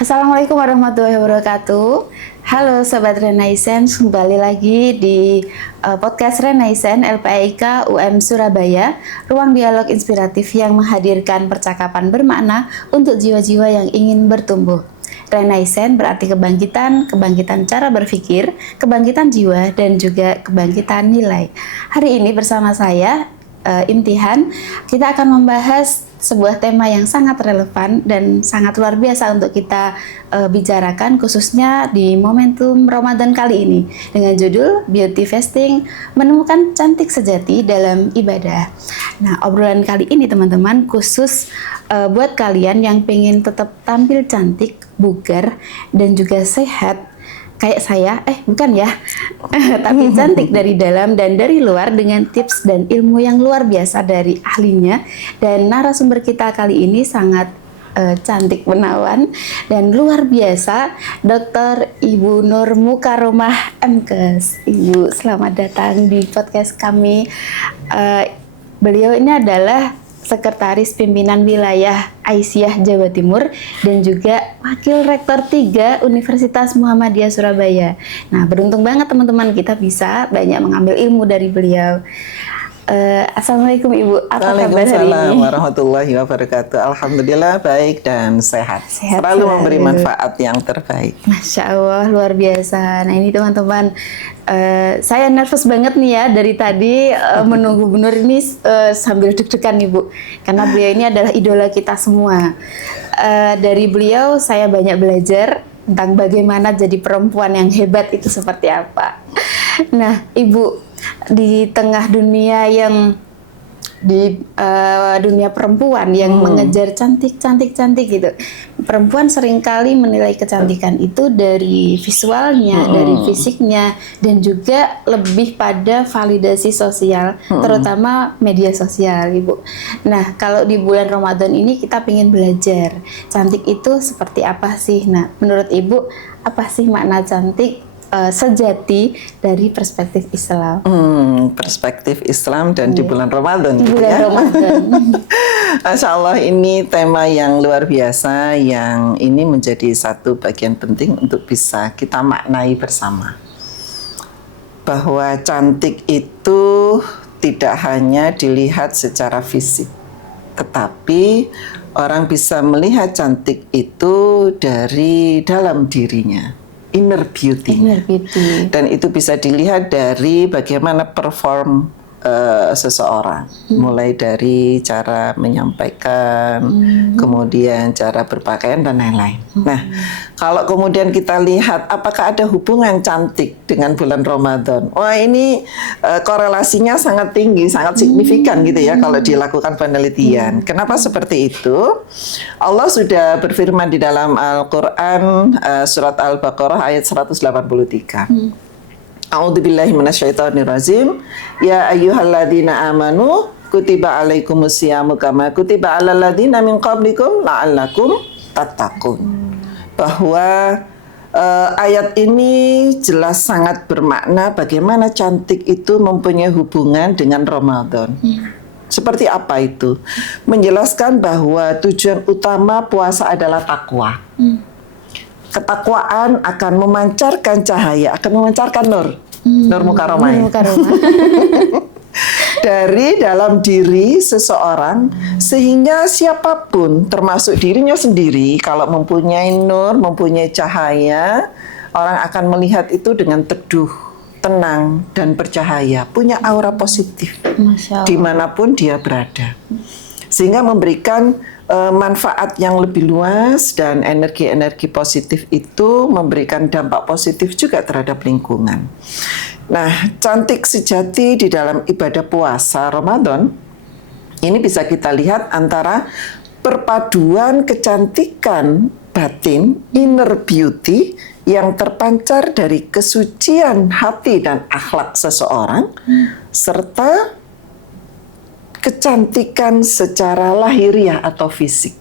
Assalamualaikum warahmatullahi wabarakatuh. Halo Sobat Renaissance, kembali lagi di podcast Renaissance LPIK UM Surabaya, ruang dialog inspiratif yang menghadirkan percakapan bermakna untuk jiwa-jiwa yang ingin bertumbuh. Renaissance berarti kebangkitan cara berpikir, kebangkitan jiwa, dan juga kebangkitan nilai. Hari ini bersama saya, Imtihan, kita akan membahas sebuah tema yang sangat relevan dan sangat luar biasa untuk kita bicarakan, khususnya di momentum Ramadan kali ini, dengan judul Beauty Fasting, menemukan cantik sejati dalam ibadah. Nah, obrolan kali ini teman-teman khusus buat kalian yang pengen tetap tampil cantik, bugar, dan juga sehat kayak saya, bukan ya, tapi cantik dari dalam dan dari luar dengan tips dan ilmu yang luar biasa dari ahlinya. Dan narasumber kita kali ini sangat cantik menawan dan luar biasa, Dr. Ibu Nur Mukaromah MKes. Ibu, selamat datang di podcast kami. Beliau ini adalah Sekretaris Pimpinan Wilayah Aisyah Jawa Timur dan juga Wakil Rektor 3 Universitas Muhammadiyah Surabaya. Nah, beruntung banget teman-teman, kita bisa banyak mengambil ilmu dari beliau. Assalamualaikum Ibu, apa kabar hari ini? Waalaikumsalam warahmatullahi wabarakatuh. Alhamdulillah baik dan sehat. Selalu memberi manfaat yang terbaik. Masya Allah, luar biasa. Nah ini teman-teman, saya nervous banget nih ya dari tadi menunggu Bu Nur ini sambil deg-degan nih Bu. Karena beliau ini adalah idola kita semua. Dari beliau saya banyak belajar tentang bagaimana jadi perempuan yang hebat itu seperti apa. Nah Ibu, di tengah dunia yang dunia perempuan yang mengejar cantik gitu, perempuan seringkali menilai kecantikan itu dari visualnya, dari fisiknya, dan juga lebih pada validasi sosial, terutama media sosial, Ibu. Nah, kalau di bulan Ramadan ini kita ingin belajar cantik itu seperti apa sih? Nah, menurut Ibu apa sih makna cantik sejati dari perspektif Islam? Perspektif Islam dan di bulan Ramadan. Di bulan Ramadan. Masya Allah, ini tema yang luar biasa, yang ini menjadi satu bagian penting untuk bisa kita maknai bersama. Bahwa cantik itu tidak hanya dilihat secara fisik, tetapi orang bisa melihat cantik itu dari dalam dirinya. Inner beauty. Dan itu bisa dilihat dari bagaimana perform seseorang, mulai dari cara menyampaikan, kemudian cara berpakaian dan lain-lain. Nah, kalau kemudian kita lihat apakah ada hubungan cantik dengan bulan Ramadan, wah ini korelasinya sangat tinggi, sangat signifikan gitu ya kalau dilakukan penelitian. Kenapa seperti itu? Allah sudah berfirman di dalam Al-Quran, surat Al-Baqarah ayat 183. A'udzubillahi minasyaitonirrajim. Ya ayyuhalladzina amanu kutiba alaikumusyamu kama kutiba alal ladzina min qablikum la'allakum tattaqun. Bahwa ayat ini jelas sangat bermakna bagaimana cantik itu mempunyai hubungan dengan Ramadan. Seperti apa itu? Menjelaskan bahwa tujuan utama puasa adalah takwa. Ketakwaan akan memancarkan cahaya, akan memancarkan nur mukaromah. Dari dalam diri seseorang, sehingga siapapun, termasuk dirinya sendiri, kalau mempunyai nur, mempunyai cahaya, orang akan melihat itu dengan teduh, tenang, dan bercahaya, punya aura positif dimanapun dia berada, sehingga memberikan manfaat yang lebih luas, dan energi-energi positif itu memberikan dampak positif juga terhadap lingkungan. Nah, cantik sejati di dalam ibadah puasa Ramadan ini bisa kita lihat antara perpaduan kecantikan batin, inner beauty, yang terpancar dari kesucian hati dan akhlak seseorang, serta kecantikan secara lahiriah atau fisik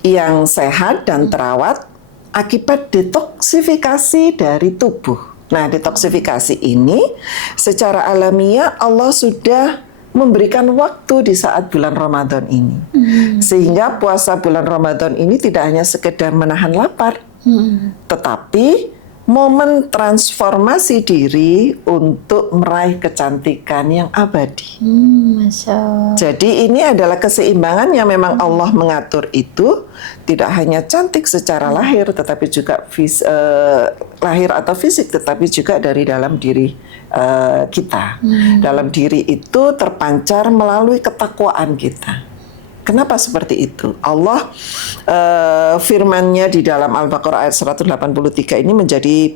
yang sehat dan terawat akibat detoksifikasi dari tubuh. Nah, detoksifikasi ini secara alamiah Allah sudah memberikan waktu di saat bulan Ramadan ini. Sehingga puasa bulan Ramadan ini tidak hanya sekedar menahan lapar, tetapi momen transformasi diri untuk meraih kecantikan yang abadi. Masya Allah. Jadi ini adalah keseimbangan yang memang Allah mengatur itu, tidak hanya cantik secara lahir, tetapi juga lahir atau fisik, tetapi juga dari dalam diri kita. Dalam diri itu terpancar melalui ketakwaan kita. Kenapa seperti itu? Allah firman-Nya di dalam Al-Baqarah ayat 183 ini menjadi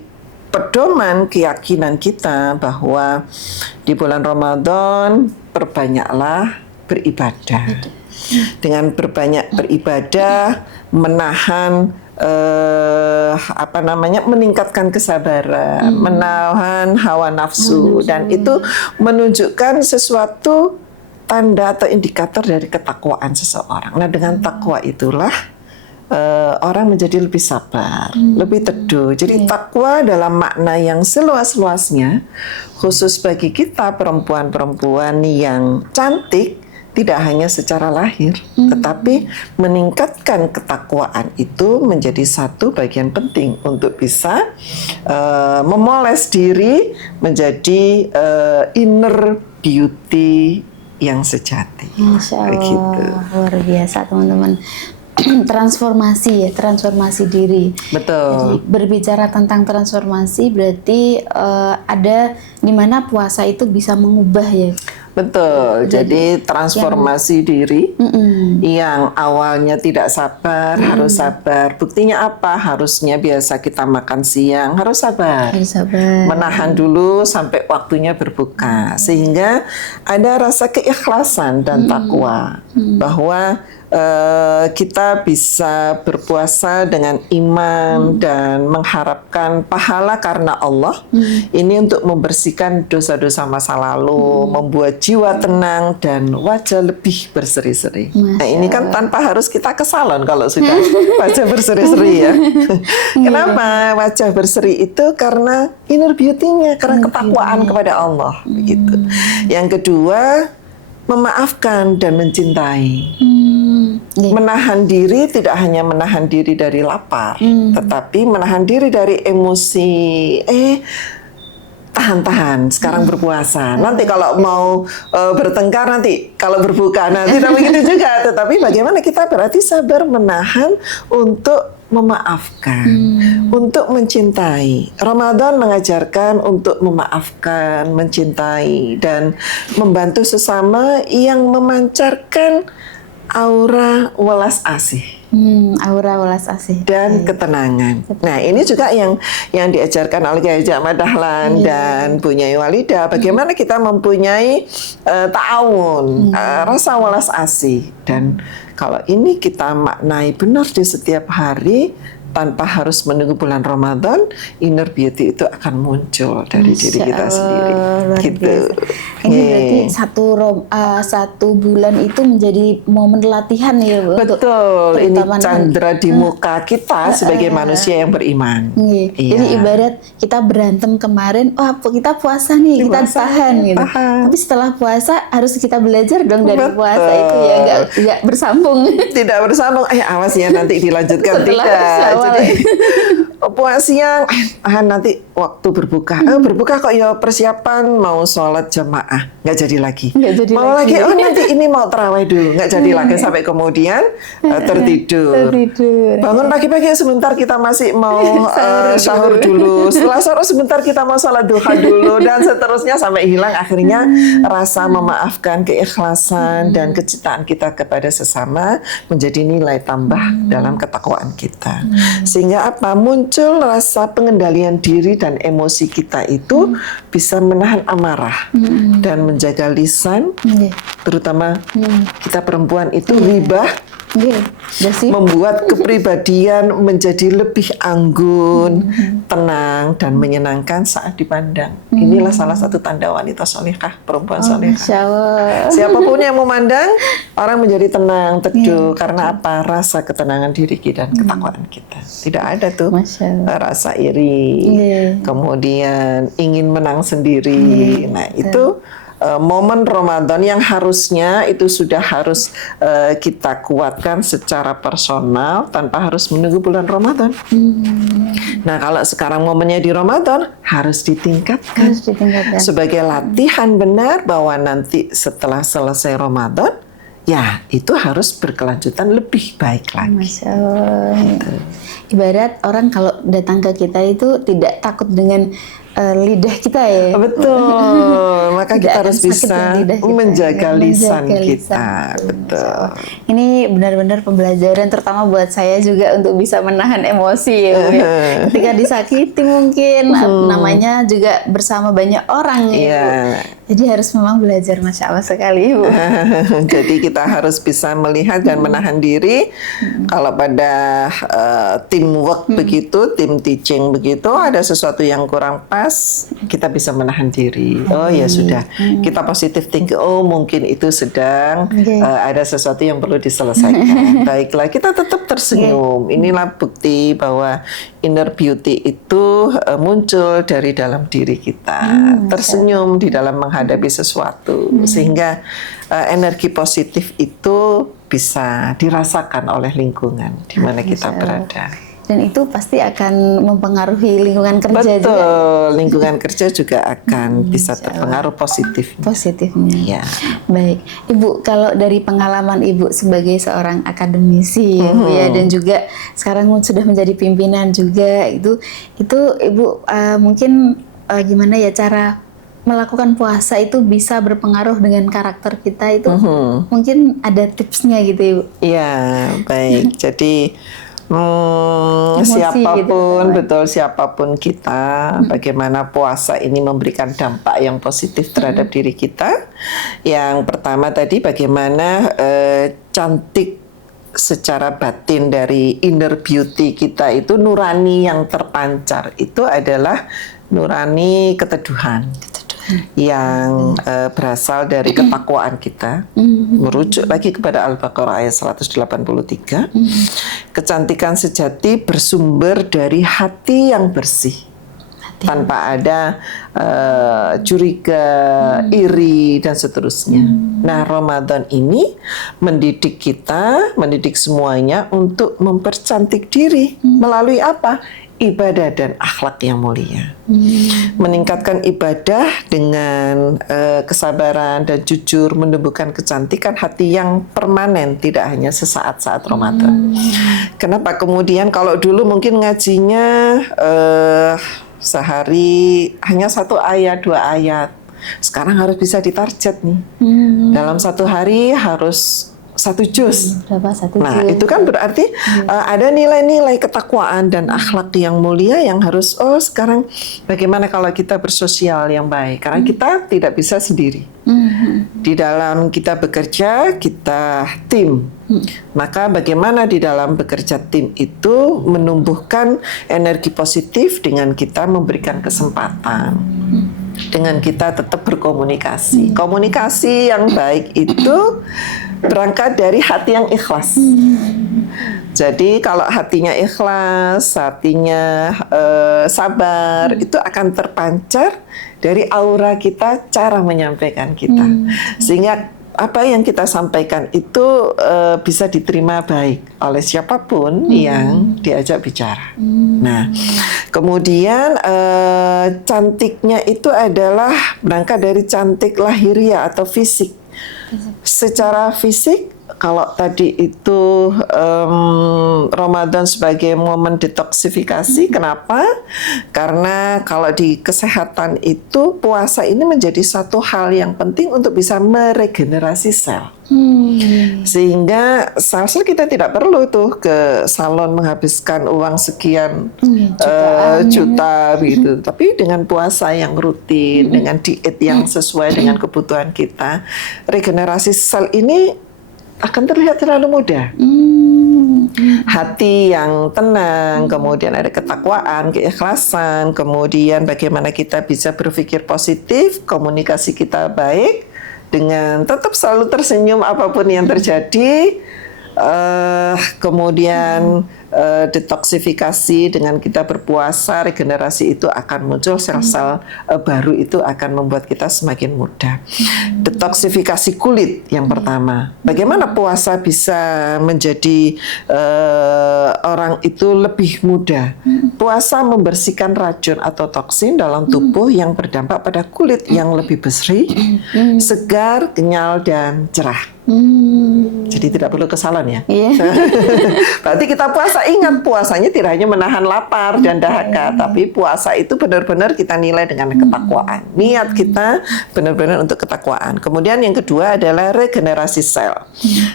pedoman keyakinan kita bahwa di bulan Ramadan perbanyaklah beribadah. Dengan berbanyak beribadah, menahan meningkatkan kesabaran, menahan hawa nafsu, dan itu menunjukkan sesuatu tanda atau indikator dari ketakwaan seseorang. Nah, dengan takwa itulah orang menjadi lebih sabar, lebih teduh. Jadi takwa dalam makna yang seluas-luasnya, khusus bagi kita perempuan-perempuan yang cantik, tidak hanya secara lahir, tetapi meningkatkan ketakwaan itu menjadi satu bagian penting untuk bisa memoles diri menjadi inner beauty yang sejati. Masya Allah, gitu. Luar biasa teman-teman. Transformasi diri. Betul. Jadi, berbicara tentang transformasi berarti ada di mana puasa itu bisa mengubah ya. Betul. Jadi transformasi diri yang awalnya tidak sabar, harus sabar. Buktinya apa? Harusnya biasa kita makan siang, harus sabar. Harus sabar. Menahan dulu sampai waktunya berbuka. Sehingga ada rasa keikhlasan dan takwa bahwa kita bisa berpuasa dengan iman dan mengharapkan pahala karena Allah. Ini untuk membersihkan dosa-dosa masa lalu, membuat jiwa tenang dan wajah lebih berseri-seri. Nah, ini kan tanpa harus kita ke salon kalau sudah wajah berseri-seri ya. Kenapa wajah berseri itu? Karena inner beauty-nya, karena ketakwaan kepada Allah, begitu. Yang kedua, memaafkan dan mencintai. Menahan diri tidak hanya menahan diri dari lapar, tetapi menahan diri dari emosi. Tahan-tahan, sekarang berpuasa. Nanti kalau mau bertengkar, nanti kalau berbuka, nah tidak begitu juga. Tetapi bagaimana kita berarti sabar menahan untuk memaafkan, untuk mencintai. Ramadan mengajarkan untuk memaafkan, mencintai, dan membantu sesama yang memancarkan aura welas asih. Aura welas asih Dan ketenangan. Nah, ini juga yang diajarkan oleh Kiai Haji Ahmad Dahlan dan Bu Nyai Walidah. Bagaimana kita mempunyai ta'awun, rasa welas asih. Dan kalau ini kita maknai benar di setiap hari, tanpa harus menunggu bulan Ramadan, inner beauty itu akan muncul dari diri kita sendiri. Gitu. Ini berarti satu bulan itu menjadi momen latihan ya, Bu. Betul. Ini candra di muka kita sebagai manusia yang beriman. Iya. Jadi ibarat kita berantem kemarin, kita puasa nih, kita tahan gitu. Tapi setelah puasa harus kita belajar dong dari puasa itu ya, nggak bersambung. Tidak bersambung. Awas ya nanti dilanjutkan. Tidak. Jadi puasa siang, nanti waktu berbuka. Berbuka kok ya persiapan mau sholat jamaah, nggak jadi lagi. Mau lagi, nanti ini mau tarawih dulu, nggak jadi lagi sampai kemudian tertidur. Bangun pagi-pagi sebentar kita masih mau sahur dulu. Setelah sahur sebentar kita mau sholat duha dulu dan seterusnya sampai hilang akhirnya rasa memaafkan, keikhlasan dan kecintaan kita kepada sesama menjadi nilai tambah dalam ketakwaan kita. Sehingga apa? Muncul rasa pengendalian diri dan emosi kita itu bisa menahan amarah dan menjaga lisan, terutama kita perempuan itu ribah, membuat kepribadian menjadi lebih anggun, tenang dan menyenangkan saat dipandang. Inilah salah satu tanda wanita solehah, perempuan solehah. Siapapun yang memandang, orang menjadi tenang, teduh. Karena apa? Rasa ketenangan diri kita dan ketakwaan kita. Tidak ada tuh rasa iri, kemudian ingin menang sendiri. Nah itu momen Ramadan yang harusnya itu sudah harus kita kuatkan secara personal tanpa harus menunggu bulan Ramadan. Nah, kalau sekarang momennya di Ramadan harus ditingkatkan. Harus ditingkatkan. Sebagai latihan benar bahwa nanti setelah selesai Ramadan, ya itu harus berkelanjutan lebih baik lagi. Masya Allah. Ibarat orang kalau datang ke kita itu tidak takut dengan lidah kita ya. Betul, maka Tidak kita akan harus sakit bisa dengan lidah kita, menjaga ya. lisan Menjaga kita. lisan. Betul. Ini benar-benar pembelajaran terutama buat saya juga untuk bisa menahan emosi ya, Bu, ya. Ketika disakiti mungkin namanya juga bersama banyak orang ya, Iya. Bu. Jadi harus memang belajar, Masya Allah sekali, Bu. Jadi kita harus bisa melihat dan menahan diri. Kalau pada teamwork begitu, tim teaching begitu, ada sesuatu yang kurang pas, kita bisa menahan diri. Oh ya sudah, kita positif thinking. Oh mungkin itu sedang ada sesuatu yang perlu diselesaikan. Baiklah, kita tetap tersenyum. Inilah bukti bahwa inner beauty itu muncul dari dalam diri kita. Tersenyum di dalam menghadapi sesuatu, sehingga energi positif itu bisa dirasakan oleh lingkungan di mana kita berada. Dan itu pasti akan mempengaruhi lingkungan kerja Betul, juga. lingkungan kerja juga akan bisa terpengaruh positif. Positifnya. Ya. Baik, Ibu, kalau dari pengalaman Ibu sebagai seorang akademisi ya, Bu, ya, dan juga sekarang sudah menjadi pimpinan juga, itu Ibu mungkin gimana ya cara melakukan puasa itu bisa berpengaruh dengan karakter kita itu, mungkin ada tipsnya gitu, Ibu. Iya, baik. Jadi Emosi siapapun, gitu, betul siapapun kita, bagaimana puasa ini memberikan dampak yang positif terhadap diri kita. Yang pertama tadi bagaimana cantik secara batin dari inner beauty kita itu nurani yang terpancar itu adalah nurani keteduhan. Yang berasal dari ketakwaan kita, merujuk lagi kepada Al-Baqarah ayat 183. Kecantikan sejati bersumber dari hati yang bersih, tanpa ada curiga, iri dan seterusnya. Nah, Ramadan ini mendidik kita, mendidik semuanya untuk mempercantik diri melalui apa? Ibadah dan akhlak yang mulia. Meningkatkan ibadah dengan kesabaran dan jujur, menumbuhkan kecantikan hati yang permanen, tidak hanya sesaat saat Ramadan. Kenapa kemudian kalau dulu mungkin ngajinya sehari hanya 1 ayat, 2 ayat. Sekarang harus bisa ditarget nih. Dalam 1 hari harus 1 juz. Berapa 1 Nah, juz? itu kan berarti ada nilai-nilai ketakwaan dan akhlak yang mulia yang harus, sekarang bagaimana kalau kita bersosial yang baik? Karena kita tidak bisa sendiri. Di dalam kita bekerja, kita tim. Maka bagaimana di dalam bekerja tim itu menumbuhkan energi positif dengan kita memberikan kesempatan. Dengan kita tetap berkomunikasi. Komunikasi yang baik itu berangkat dari hati yang ikhlas. Jadi kalau hatinya ikhlas, hatinya sabar, itu akan terpancar dari aura kita, cara menyampaikan kita. Sehingga apa yang kita sampaikan itu bisa diterima baik oleh siapapun yang diajak bicara. Nah, kemudian cantiknya itu adalah berangkat dari cantik lahiriah atau fisik. Secara fisik, kalau tadi itu Ramadan sebagai momen detoksifikasi, kenapa? Karena kalau di kesehatan itu puasa ini menjadi satu hal yang penting untuk bisa meregenerasi sel. Sehingga sel-sel kita tidak perlu tuh ke salon menghabiskan uang sekian juta gitu. Tapi dengan puasa yang rutin, dengan diet yang sesuai dengan kebutuhan kita, regenerasi sel ini akan terlihat terlalu mudah. Hati yang tenang, kemudian ada ketakwaan, keikhlasan, kemudian bagaimana kita bisa berpikir positif, komunikasi kita baik, dengan tetap selalu tersenyum apapun yang terjadi, kemudian detoksifikasi, dengan kita berpuasa, regenerasi itu akan muncul, sel-sel baru itu akan membuat kita semakin muda. Detoksifikasi kulit yang pertama. Bagaimana puasa bisa menjadi orang itu lebih muda? Puasa membersihkan racun atau toksin dalam tubuh yang berdampak pada kulit yang lebih bersih, segar, kenyal, dan cerah. Jadi tidak perlu ke salon ya. Berarti kita puasa, ingat puasanya tidak hanya menahan lapar dan dahaga, tapi puasa itu benar-benar kita nilai dengan ketakwaan. Niat kita benar-benar untuk ketakwaan. Kemudian yang kedua adalah regenerasi sel.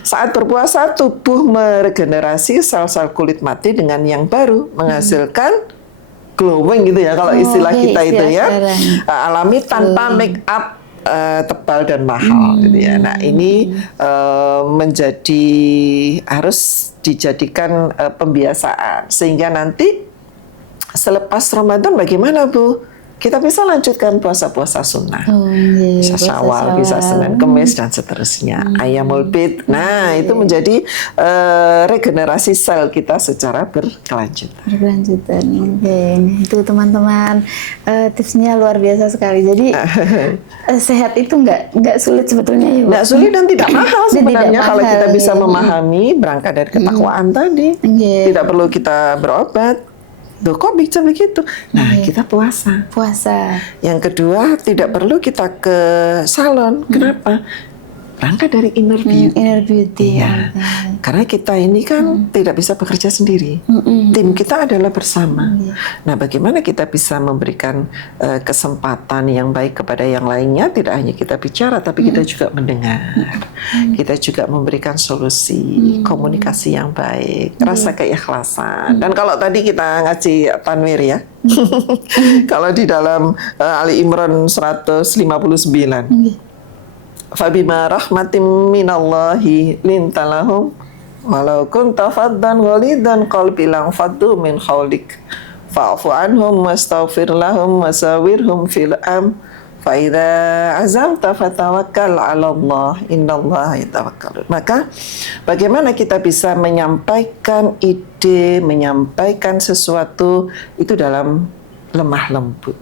Saat berpuasa, tubuh meregenerasi sel-sel kulit mati dengan yang baru, menghasilkan glowing gitu ya kalau istilah kita itu ya. Alami tanpa make up tebal dan mahal gitu ya. Nah ini menjadi harus dijadikan pembiasaan sehingga nanti selepas Ramadan bagaimana Bu? Kita bisa lanjutkan puasa-puasa sunnah, bisa Syawal, bisa Senin, Kemis dan seterusnya. Ayamul Bid. Nah itu menjadi regenerasi sel kita secara berkelanjutan. Itu teman-teman, tipsnya luar biasa sekali. Jadi sehat itu nggak sulit sebetulnya ya, nggak sulit dan tidak mahal sebenarnya kalau kita bisa memahami berangkat dari ketakwaan tadi. Tidak perlu kita berobat. Loh, kok bisa begitu? Nah, kita puasa. Yang kedua, tidak perlu kita ke salon. Kenapa? Berangkat dari inner beauty. Ya. Karena kita ini kan tidak bisa bekerja sendiri. Tim kita adalah bersama. Nah, bagaimana kita bisa memberikan kesempatan yang baik kepada yang lainnya? Tidak hanya kita bicara, tapi kita juga mendengar. Kita juga memberikan solusi, komunikasi yang baik, rasa keikhlasan. Dan kalau tadi kita ngaji tanwir ya, kalau di dalam Ali Imran 159. Fabima rahmatim minallahi lintalahum walau kunta faddan ghalidan qalbi lang faddu min hawlik fa'fu anhum wastaghfir lahum wasawirhum fil fa idza azamta fatawakkal 'ala Allah innallaha yatawakkalun. Maka bagaimana kita bisa menyampaikan ide, menyampaikan sesuatu itu dalam lemah lembut.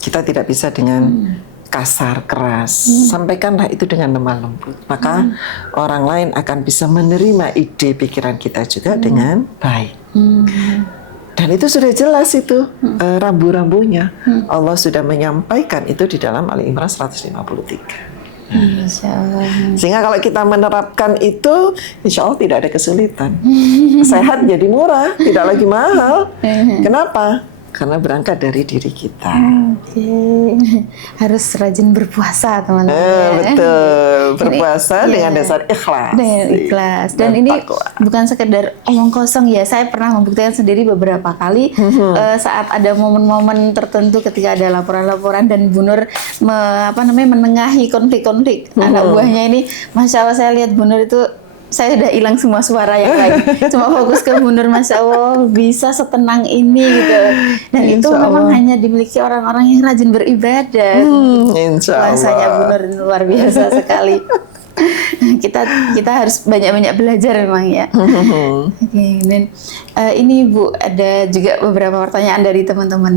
Kita tidak bisa dengan kasar, keras. Sampaikanlah itu dengan lemah lembut. Maka orang lain akan bisa menerima ide pikiran kita juga dengan baik. Dan itu sudah jelas itu rambu-rambunya. Allah sudah menyampaikan itu di dalam Ali Imran 153. Sehingga kalau kita menerapkan itu, insya Allah tidak ada kesulitan. Sehat jadi murah, tidak lagi mahal. Kenapa? Karena berangkat dari diri kita. Harus rajin berpuasa, teman-teman. Betul, berpuasa dengan dasar ikhlas. Dengan ikhlas. Dan ini bukan sekedar omong kosong ya. Saya pernah membuktikan sendiri beberapa kali saat ada momen-momen tertentu ketika ada laporan-laporan dan Bu Nur menengahi konflik-konflik anak buahnya ini. Masya Allah, saya lihat Bu Nur itu, saya udah hilang semua suara yang lain, cuma fokus ke Bu Nur. Masya Allah, bisa setenang ini gitu. Dan itu memang hanya dimiliki orang-orang yang rajin beribadah. Insya Allah. Puasanya Bu Nur luar biasa sekali. kita harus banyak-banyak belajar memang ya. Dan ini Bu, ada juga beberapa pertanyaan dari teman-teman.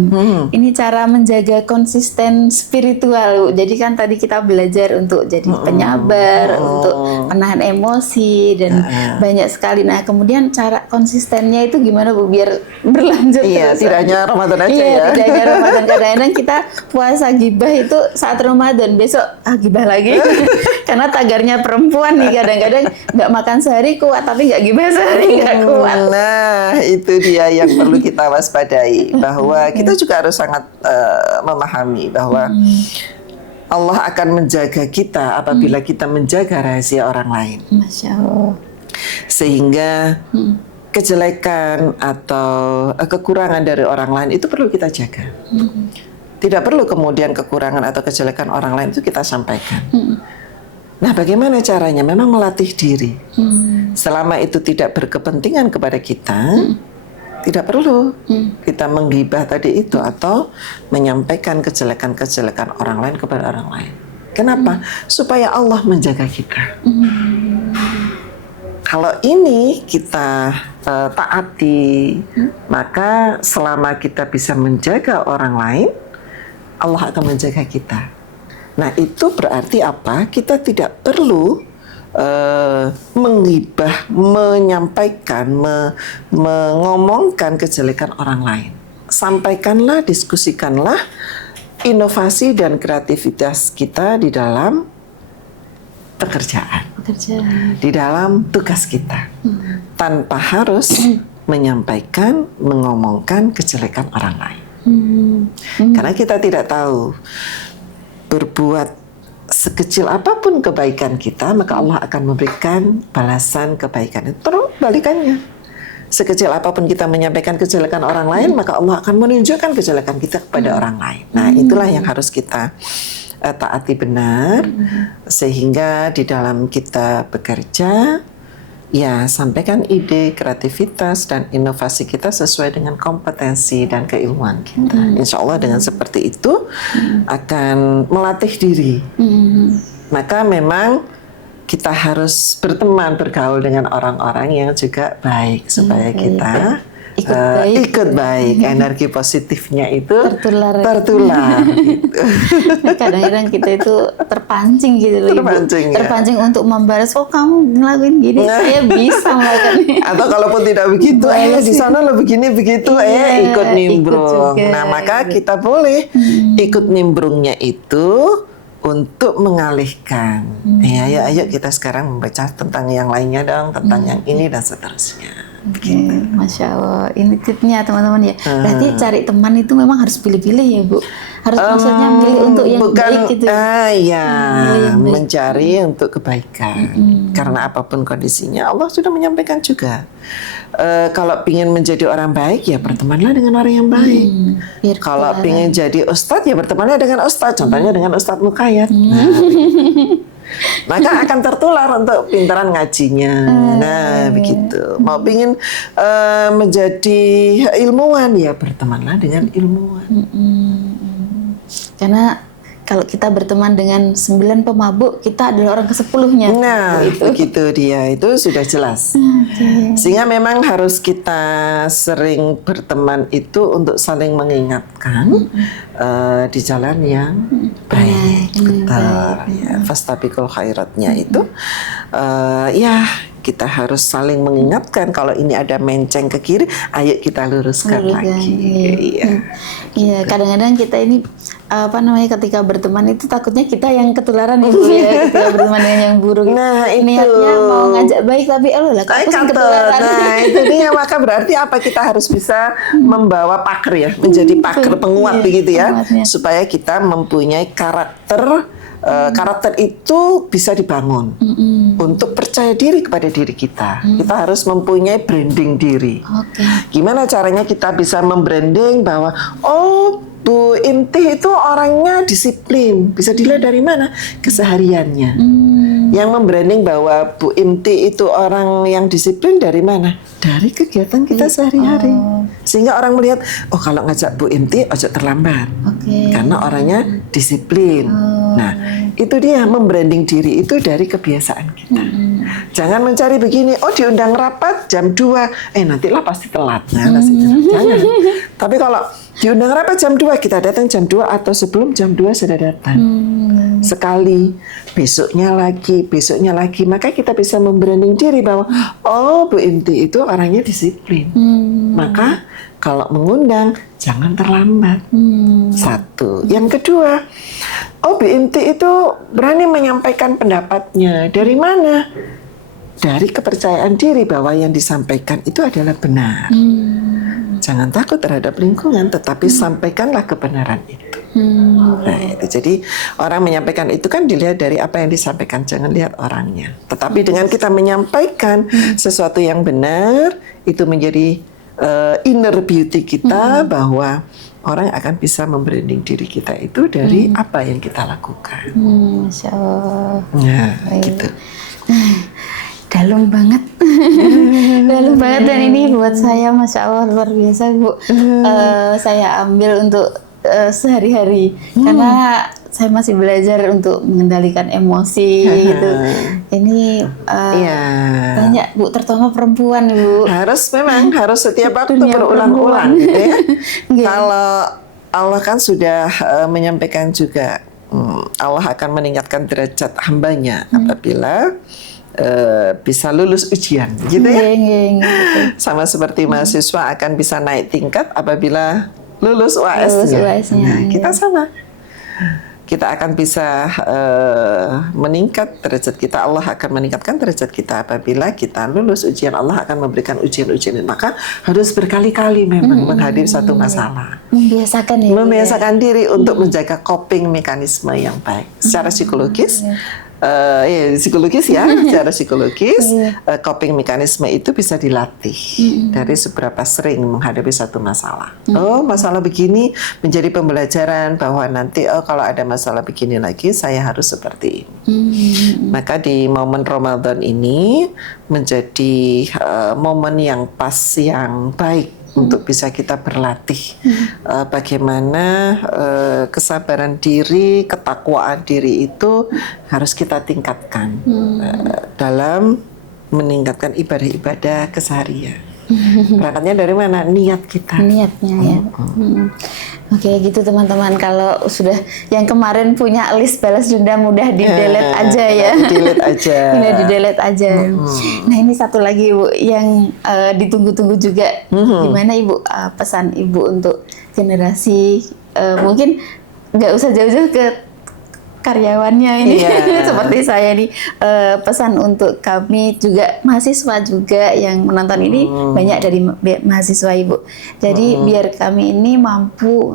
Ini cara menjaga konsisten spiritual, Bu. Jadi kan tadi kita belajar untuk jadi penyabar, untuk menahan emosi dan banyak sekali. Nah, kemudian cara konsistennya itu gimana Bu biar berlanjut terus? Tidak hanya Ramadan aja ya. Tidak hanya Ramadan. Kadang-kadang kita puasa gibah itu saat Ramadan, besok gibah lagi. Karena tagarnya perempuan nih, kadang-kadang nggak makan sehari kuat, tapi nggak gibah sehari nggak kuat. Nah, itu dia yang perlu kita waspadai, bahwa kita juga harus sangat memahami bahwa Allah akan menjaga kita apabila kita menjaga rahasia orang lain. Masya Allah. Sehingga kejelekan atau kekurangan dari orang lain itu perlu kita jaga. Tidak perlu kemudian kekurangan atau kejelekan orang lain itu kita sampaikan. Nah, bagaimana caranya? Memang melatih diri. Selama itu tidak berkepentingan kepada kita, tidak perlu kita menggibah tadi itu atau menyampaikan kejelekan-kejelekan orang lain kepada orang lain. Kenapa? Supaya Allah menjaga kita. kalau ini kita taati, maka selama kita bisa menjaga orang lain, Allah akan menjaga kita. Nah, itu berarti apa? Kita tidak perlu menggibah, menyampaikan, mengomongkan kejelekan orang lain. Sampaikanlah, diskusikanlah inovasi dan kreativitas kita di dalam pekerjaan, di dalam tugas kita, tanpa harus menyampaikan, mengomongkan kejelekan orang lain. Karena kita tidak tahu, berbuat sekecil apapun kebaikan kita, maka Allah akan memberikan balasan kebaikan itu. Terus balikannya, sekecil apapun kita menyampaikan kejelekan orang lain, maka Allah akan menunjukkan kejelekan kita kepada orang lain. Nah, itulah yang harus kita taati benar, sehingga di dalam kita bekerja, ya sampaikan ide, kreativitas, dan inovasi kita sesuai dengan kompetensi dan keilmuan kita. Insya Allah dengan seperti itu akan melatih diri. Maka memang kita harus berteman, bergaul dengan orang-orang yang juga baik, supaya kita ikut baik. Energi positifnya itu tertular gitu. Kadang-kadang kita itu terpancing gitu loh, terpancing untuk membalas, oh kamu ngelakuin gini, saya bisa melakukannya. Atau kalaupun tidak begitu, di sana lo begini begitu, ikut nimbrung. Nah, maka kita boleh ikut nimbrungnya itu untuk mengalihkan. Ayo kita sekarang membaca tentang yang lainnya dong, tentang yang ini dan seterusnya. Masya Allah, ini tipnya teman-teman ya. Berarti cari teman itu memang harus pilih-pilih ya Bu. Harus maksudnya pilih untuk yang baik gitu. Mencari untuk kebaikan. Karena apapun kondisinya, Allah sudah menyampaikan juga. Kalau ingin menjadi orang baik, ya bertemanlah dengan orang yang baik. Kalau ingin jadi ustadz, ya bertemanlah dengan ustadz. Contohnya dengan Ustadz Mukayat. Maka akan tertular untuk pintaran ngajinya. Nah, begitu. Mau pingin menjadi ilmuwan, ya bertemanlah dengan ilmuwan. Karena kalau kita berteman dengan 9 pemabuk, kita adalah orang ke-10-nya. Nah, begitu dia. Itu sudah jelas. Sehingga memang harus kita sering berteman itu untuk saling mengingatkan di jalan yang baik. Betul. Ya, fastabiqul khairatnya itu ya kita harus saling mengingatkan kalau ini ada menceng ke kiri, ayo kita luruskan lagi. Iya, kadang-kadang kita ini ketika berteman itu takutnya kita yang ketularan ya, ketika berteman dengan yang buruk. Nah, itu niatnya mau ngajak baik tapi ketularan. Nah, itu dia. Maka berarti apa, kita harus bisa membawa paker ya, menjadi paker penguat begitu ya, supaya kita mempunyai karakter itu bisa dibangun untuk percaya diri kepada diri kita. Kita harus mempunyai branding diri. Gimana caranya kita bisa membranding bahwa Bu Inti itu orangnya disiplin. Bisa dilihat dari mana? Kesehariannya. Yang membranding bahwa Bu Inti itu orang yang disiplin dari mana? Dari kegiatan kita sehari-hari. Sehingga orang melihat, oh kalau ngajak Bu Inti, ojo terlambat. Karena orangnya disiplin. Nah, itu dia membranding diri itu dari kebiasaan kita. Jangan mencari begini, diundang rapat jam 2, nantilah pasti telat. Jangan. Tapi kalau diundang rapat jam 2, kita datang jam 2 atau sebelum jam 2 sudah datang. Sekali, besoknya lagi, maka kita bisa membranding diri bahwa Bu Inti itu orangnya disiplin. Maka kalau mengundang jangan terlambat. Satu. Yang kedua, Bu Inti itu berani menyampaikan pendapatnya. Dari mana? Dari kepercayaan diri bahwa yang disampaikan itu adalah benar. Jangan takut terhadap lingkungan, tetapi sampaikanlah kebenaran itu. Nah, jadi orang menyampaikan itu kan dilihat dari apa yang disampaikan, jangan lihat orangnya. Tetapi dengan kita menyampaikan sesuatu yang benar, itu menjadi inner beauty kita, bahwa orang akan bisa membranding diri kita itu dari apa yang kita lakukan. Masya Allah. Nah, gitu. Dalam banget, dalam banget, dan ini buat saya Masya Allah luar biasa Bu. Saya ambil untuk sehari-hari karena saya masih belajar untuk mengendalikan emosi gitu. Ini Iya. banyak Bu, terutama perempuan Bu. Memang harus setiap waktu Dunia berulang-ulang perempuan. gitu ya. Iya. Kalau Allah kan sudah menyampaikan juga, Allah akan meningkatkan derajat hambanya apabila bisa lulus ujian, gitu ya. Iya. Sama seperti mahasiswa akan bisa naik tingkat apabila lulus Lulus UAS-nya. UAS-nya, Nah, kita iya. sama. Kita akan bisa meningkat derajat kita. Allah akan meningkatkan derajat kita apabila kita lulus ujian. Allah akan memberikan ujian-ujian. Maka harus berkali-kali memang menghadapi satu masalah. Membiasakan ya. Membiasakan diri untuk menjaga coping mekanisme yang baik secara psikologis. Secara psikologis coping mekanisme itu bisa dilatih dari seberapa sering menghadapi satu masalah. Oh, masalah begini menjadi pembelajaran bahwa nanti kalau ada masalah begini lagi saya harus seperti ini. Maka di momen Ramadan ini menjadi momen yang pas, yang baik untuk bisa kita berlatih bagaimana kesabaran diri, ketakwaan diri itu harus kita tingkatkan dalam meningkatkan ibadah-ibadah keseharian. Berangkatnya dari mana? Niat kita. Niatnya ya. Oke gitu teman-teman, kalau sudah yang kemarin punya list balas dendam udah di-delete aja ya. Delete aja. Udah di-delete aja. Nah ini satu lagi Bu yang ditunggu-tunggu juga. Gimana Ibu pesan Ibu untuk generasi mungkin nggak usah jauh-jauh ke karyawannya ini seperti saya nih, pesan untuk kami juga mahasiswa juga yang menonton ini banyak dari mahasiswa Ibu. Jadi biar kami ini mampu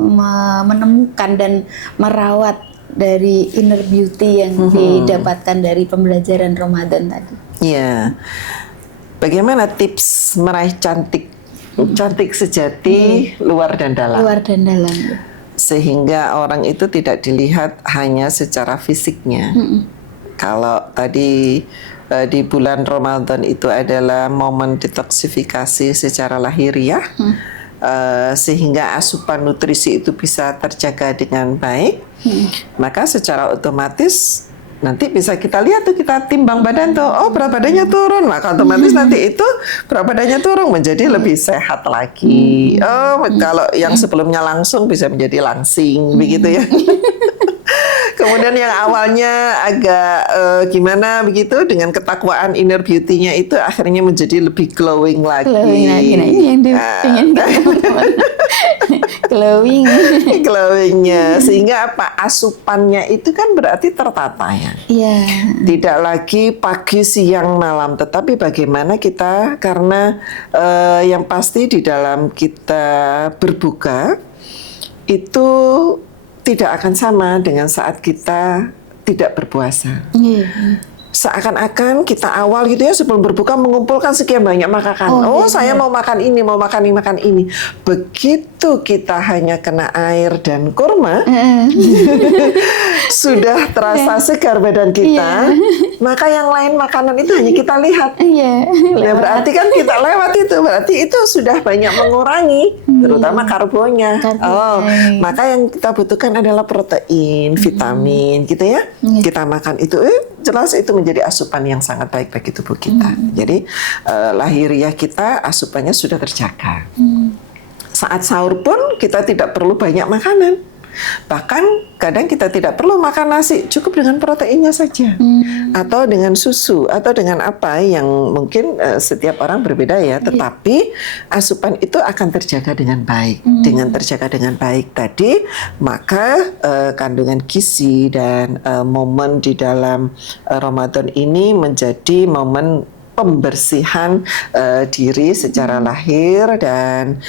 menemukan dan merawat dari inner beauty yang didapatkan dari pembelajaran Ramadan tadi. Iya. Bagaimana tips meraih cantik sejati luar dan dalam? Luar dan dalam. Sehingga orang itu tidak dilihat hanya secara fisiknya. Kalau tadi di bulan Ramadan itu adalah momen detoksifikasi secara lahiriah, sehingga asupan nutrisi itu bisa terjaga dengan baik, maka secara otomatis nanti bisa kita lihat tuh, kita timbang badan tuh, oh berat badannya turun, maka otomatis nanti itu berat badannya turun menjadi lebih sehat lagi. Oh, kalau yang sebelumnya langsung bisa menjadi langsing, begitu ya. Kemudian yang awalnya agak gimana begitu, dengan ketakwaan inner beauty-nya itu akhirnya menjadi lebih glowing lagi. Glowing lagi, nah ini yang pengen glowing. Glowingnya, sehingga apa, asupannya itu kan berarti tertata ya. Iya. Tidak lagi pagi, siang, malam, tetapi bagaimana kita, karena yang pasti di dalam kita berbuka itu tidak akan sama dengan saat kita tidak berpuasa. Seakan-akan kita awal gitu ya, sebelum berbuka mengumpulkan sekian banyak makanan. Saya mau makan ini, mau makan ini, makan ini. Begitu kita hanya kena air dan kurma, sudah terasa segar badan kita, maka yang lain makanan itu hanya kita lihat. Ya, berarti kan kita lewat itu, berarti itu sudah banyak mengurangi, terutama karbonya. Maka yang kita butuhkan adalah protein, vitamin, gitu ya. Kita makan itu, jelas itu menjadi asupan yang sangat baik bagi tubuh kita. Jadi lahiriah kita asupannya sudah terjaga. Saat sahur pun kita tidak perlu banyak makanan. Bahkan kadang kita tidak perlu makan nasi, cukup dengan proteinnya saja. Atau dengan susu, atau dengan apa yang mungkin setiap orang berbeda ya. Tetapi asupan itu akan terjaga dengan baik. Dengan terjaga dengan baik tadi, maka kandungan gizi dan momen di dalam Ramadan ini menjadi momen pembersihan diri secara lahir dan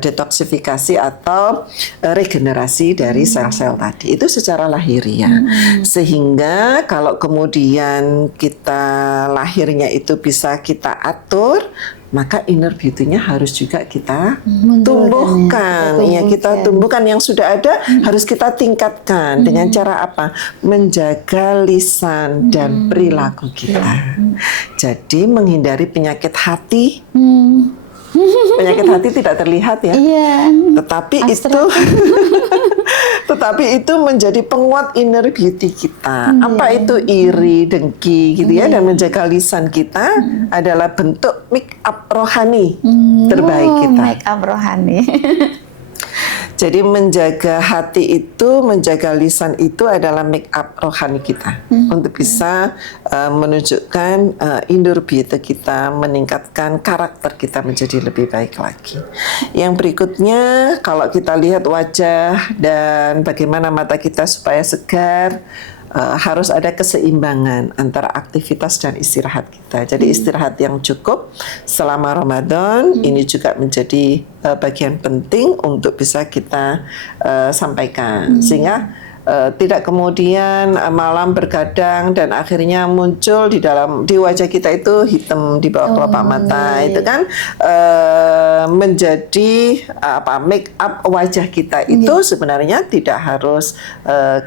detoksifikasi atau regenerasi dari sel-sel tadi itu secara lahiriah. Sehingga kalau kemudian kita lahirnya itu bisa kita atur, maka inner beauty-nya harus juga kita tumbuhkan. Ya, kita tumbuhkan yang sudah ada, harus kita tingkatkan. Dengan cara apa? Menjaga lisan dan perilaku kita. Jadi menghindari penyakit hati. Penyakit hati tidak terlihat ya. Tetapi Tetapi itu menjadi penguat inner beauty kita. Apa itu iri, dengki gitu ya, dan menjaga lisan kita adalah bentuk make up rohani terbaik kita. Make up rohani. Jadi menjaga hati itu, menjaga lisan itu adalah make up rohani kita untuk bisa menunjukkan inner beauty kita, meningkatkan karakter kita menjadi lebih baik lagi. Yang berikutnya, kalau kita lihat wajah dan bagaimana mata kita supaya segar, harus ada keseimbangan antara aktivitas dan istirahat kita. Jadi istirahat yang cukup selama Ramadan ini juga menjadi bagian penting untuk bisa kita sampaikan, sehingga tidak kemudian malam bergadang dan akhirnya muncul di wajah kita itu hitam di bawah kelopak mata. Itu kan menjadi make up wajah kita itu sebenarnya tidak harus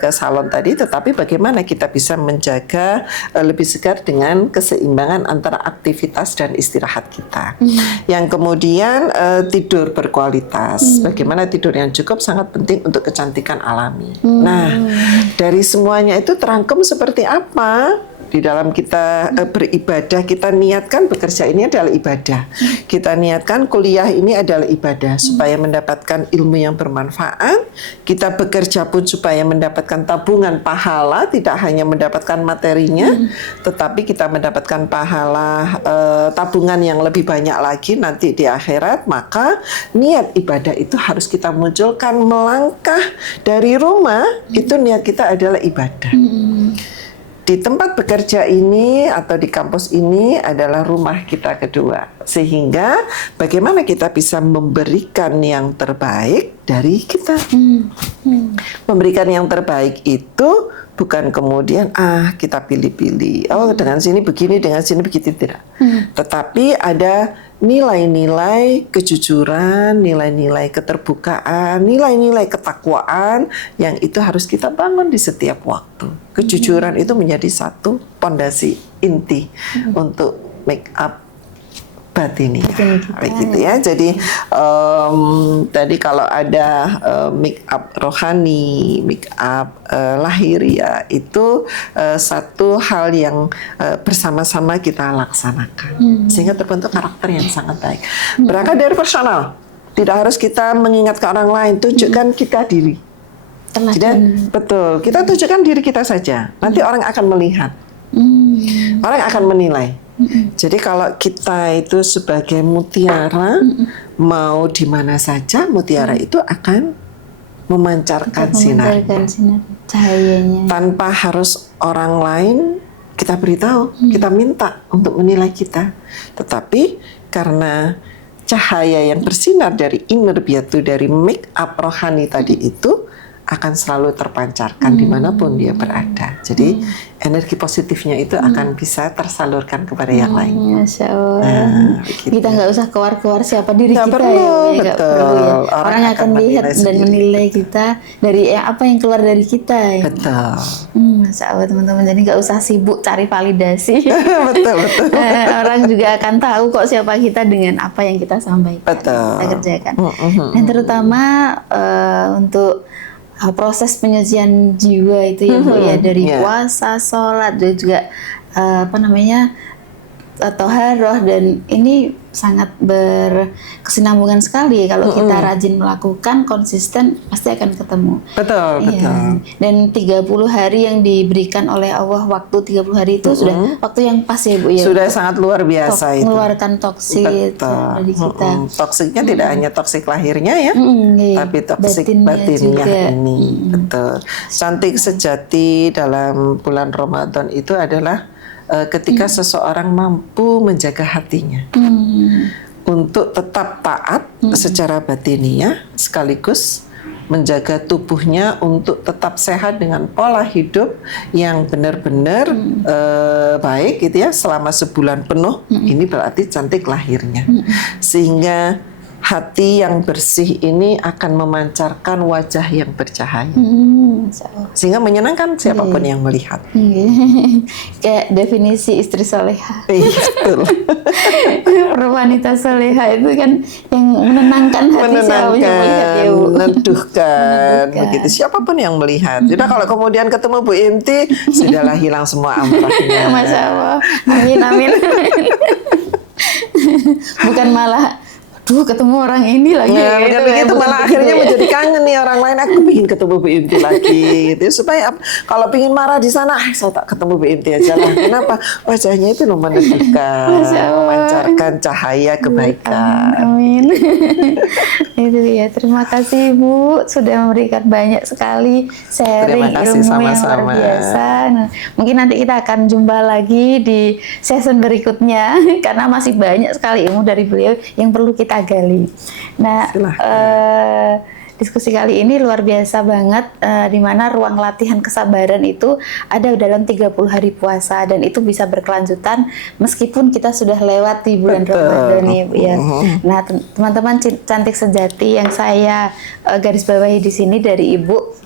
ke salon tadi, tetapi bagaimana kita bisa menjaga lebih segar dengan keseimbangan antara aktivitas dan istirahat kita. Yang kemudian tidur berkualitas. Bagaimana tidur yang cukup sangat penting untuk kecantikan alami. Nah, dari semuanya itu terangkum seperti apa? Di dalam kita beribadah, kita niatkan bekerja ini adalah ibadah. Kita niatkan kuliah ini adalah ibadah supaya mendapatkan ilmu yang bermanfaat. Kita bekerja pun supaya mendapatkan tabungan pahala, tidak hanya mendapatkan materinya, tetapi kita mendapatkan pahala tabungan yang lebih banyak lagi nanti di akhirat. Maka niat ibadah itu harus kita munculkan. Melangkah dari rumah itu niat kita adalah ibadah. Di tempat bekerja ini atau di kampus ini adalah rumah kita kedua. Sehingga bagaimana kita bisa memberikan yang terbaik dari kita. Memberikan yang terbaik itu bukan kemudian kita pilih-pilih. Oh, dengan sini begini, dengan sini begitu, tidak. Tetapi ada nilai-nilai kejujuran, nilai-nilai keterbukaan, nilai-nilai ketakwaan yang itu harus kita bangun di setiap waktu. Kejujuran itu menjadi satu pondasi inti untuk make up batini, begitu ya. Jadi tadi kalau ada make up rohani, make up lahiriah itu satu hal yang bersama-sama kita laksanakan sehingga terbentuk karakter yang sangat baik. Berangkat dari personal, tidak harus kita mengingat ke orang lain, tunjukkan kita diri. Jadi, betul, kita tunjukkan diri kita saja. Nanti orang akan melihat, orang akan menilai. Jadi kalau kita itu sebagai mutiara, mau di mana saja mutiara itu akan memancarkan sinar cahayanya. Tanpa harus orang lain kita beritahu, kita minta untuk menilai kita. Tetapi karena cahaya yang bersinar dari inner beauty, dari make up rohani tadi itu akan selalu terpancarkan dimanapun dia berada. Jadi energi positifnya itu akan bisa tersalurkan kepada yang lain. Masya Allah. Kita nggak usah keluar-keluar siapa diri kita perlu, ya. Betul. Perlu ya. Orang akan lihat dan sendiri. menilai kita dari apa yang keluar dari kita. Ya. Betul. Masya Allah teman-teman. Jadi nggak usah sibuk cari validasi. betul. Orang juga akan tahu kok siapa kita dengan apa yang kita sampaikan. Betul. Kita kerjakan. Dan terutama untuk proses penyucian jiwa itu ya Bu ya, dari puasa, sholat, dan juga toharoh, dan ini sangat berkesinambungan sekali. Kalau kita rajin melakukan, konsisten, pasti akan ketemu. Betul. Dan 30 hari yang diberikan oleh Allah, waktu 30 hari itu sudah waktu yang pas ya Bu ya. Sudah sangat luar biasa itu. Mengeluarkan toksik dari kita. Toksiknya tidak hanya toksik lahirnya ya, tapi toksik batinnya ini. Betul. Cantik sejati dalam bulan Ramadan itu adalah ketika seseorang mampu menjaga hatinya untuk tetap taat secara batiniah, sekaligus menjaga tubuhnya untuk tetap sehat dengan pola hidup yang benar-benar baik gitu ya selama sebulan penuh. Ini berarti cantik lahirnya. Sehingga hati yang bersih ini akan memancarkan wajah yang bercahaya. Masya Allah. Sehingga menyenangkan siapapun yang melihat. Kayak definisi istri soleha. Iya, betul. Wanita soleha itu kan yang menenangkan hati siapa yang melihat ya, Bu. meneduhkan, begitu. Siapapun yang melihat. Jadi kalau kemudian ketemu Bu Inti, sudahlah hilang semua amarahnya. Masya Allah. Amin, amin. Bukan malah ketemu orang ini lagi. Ya, begitu malah akhirnya menjadi kangen nih orang lain. Aku ingin ketemu Bu Inti lagi, gitu. Supaya kalau ingin marah di sana, saya tak ketemu Bu Inti aja lah. Kenapa? Wajahnya itu meneduhkan, memancarkan cahaya kebaikan. Amin. Itu ya. Terima kasih Bu sudah memberikan banyak sekali sharing Terima kasih, ilmu yang luar sama-sama. biasa. Nah, mungkin nanti kita akan jumpa lagi di season berikutnya karena masih banyak sekali ilmu dari beliau yang perlu kita gali. Nah, diskusi kali ini luar biasa banget, di mana ruang latihan kesabaran itu ada dalam 30 hari puasa dan itu bisa berkelanjutan meskipun kita sudah lewat di bulan Ramadan nih, Bu, ya. Nah, teman-teman cantik sejati yang saya garis bawahi di sini dari Ibu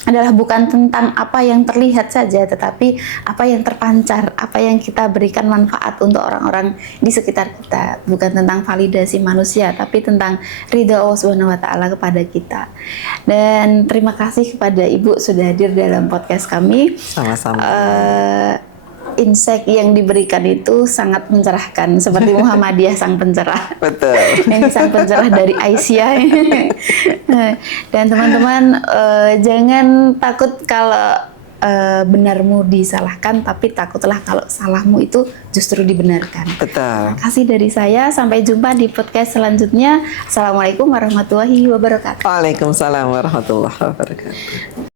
adalah bukan tentang apa yang terlihat saja, tetapi apa yang terpancar, apa yang kita berikan manfaat untuk orang-orang di sekitar kita. Bukan tentang validasi manusia, tapi tentang ridha Allah Subhanahu wa Ta'ala kepada kita. Dan terima kasih kepada Ibu sudah hadir dalam podcast kami. Sama-sama. Insight yang diberikan itu sangat mencerahkan, seperti Muhammadiyah sang pencerah. Betul. Ini sang pencerah dari Aisyah. Dan teman-teman, jangan takut kalau benarmu disalahkan, tapi takutlah kalau salahmu itu justru dibenarkan. Betul. Terima kasih dari saya. Sampai jumpa di podcast selanjutnya. Assalamualaikum warahmatullahi wabarakatuh. Waalaikumsalam warahmatullahi wabarakatuh.